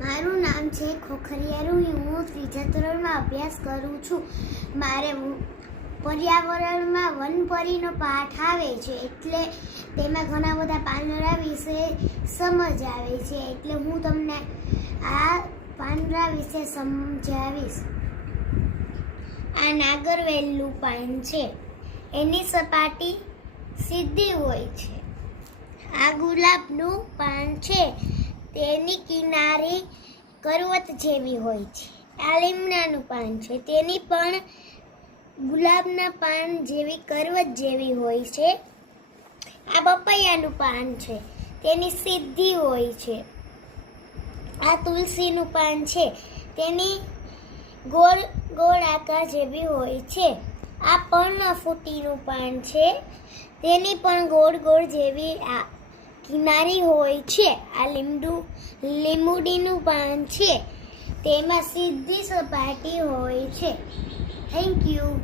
મારું નામ છે ખોખરિયા હું ત્રીજા ધોરણમાં અભ્યાસ કરું છું. મારે પર્યાવરણમાં વનપરીનો પાઠ આવે છે. એટલે તેમાં ઘણા બધા પાંદડા વિશે સમજ આવે છે. એટલે હું તમને આ પાંદડા વિશે સમજાવીશ. આ નાગરવેલનું પાન છે. એની સપાટી સીધી હોય છે. આ ગુલાબનું પાન છે. તેની કિનારી કરવત જેવી હોય છે. આ પાન છે. તેની પણ ગુલાબના પાન જેવી કરવત જેવી હોય છે. આ પપૈયાનું પાન છે. તેની સિદ્ધિ હોય છે. આ તુલસીનું પાન છે. તેની ગોળ ગોળ આકાર જેવી હોય છે. આ પર્ણફૂટીનું પાન છે. તેની પણ ગોળ ગોળ જેવી આ કિનારી હોય છે. આ લીમડું લીંબુડીનું પાન છે. તેમાં સીધી સપાટી હોય છે. Thank you